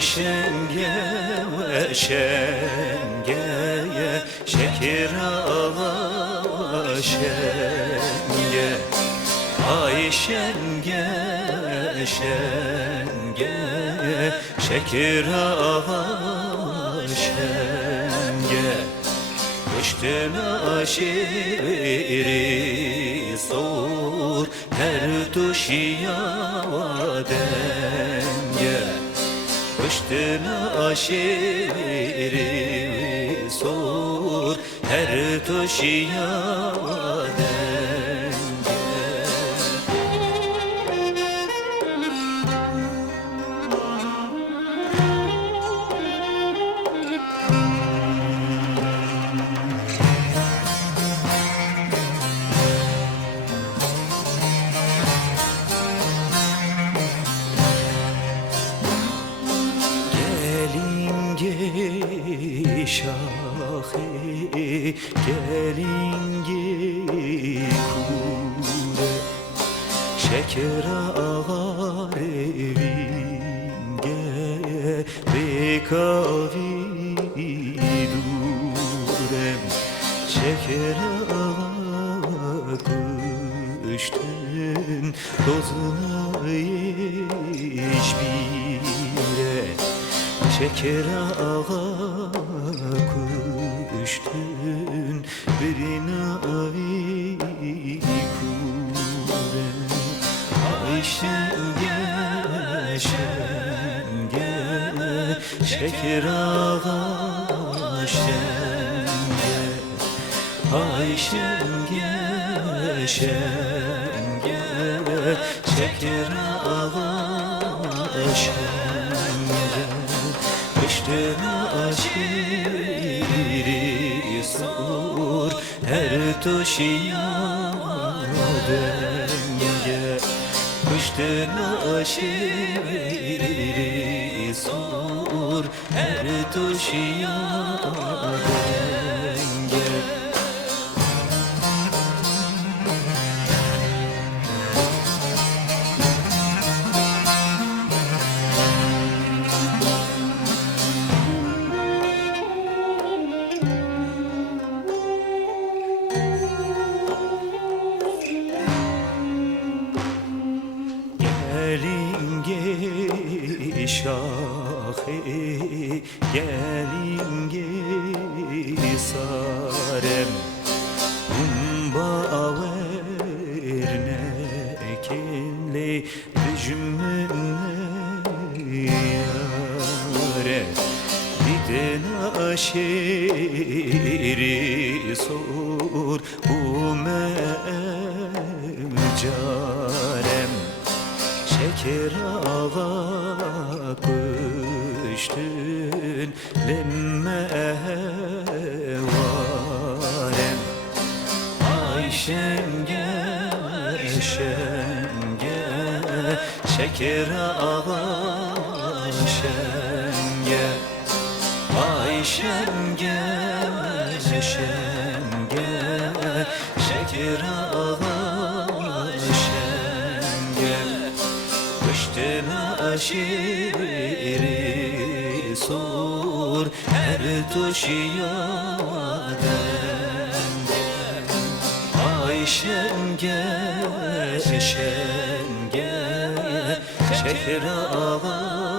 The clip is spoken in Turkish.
Şenge, şengeye, şeker ağa şenge. Ay şenge, şengeye, şeker ağa şenge. Kıştın aşiri sor, her tuşiya denge. Kıştın aşiri sor, her tuşiya denge. Şahi gelingi kure, şeker ağar evinge bekavi durem. Şeker ağa kıştın tozuna hiçbire. Şeker ağa kuştun birine kure. Ay şenge, şenge, şeker ağa şenge. Ay şenge, şenge, şeker ağa şenge. Kıştın aşiri sor, her tuşiya denge. Kıştın aşiri sor, her tuşiya denge. Gelinge şahi, gelinge sarem. Umba verne kimle düşmünne yare. Biden aşiri sor, umem şeker ağa kıştın lemme varem. Ay şenge, şenge, şeker ağa şenge. Ay şenge, şenge, şeker ağa şenge. Kıştın aşiri sor, her tuşiya denge. Ay şenge, şenge, şeker ağa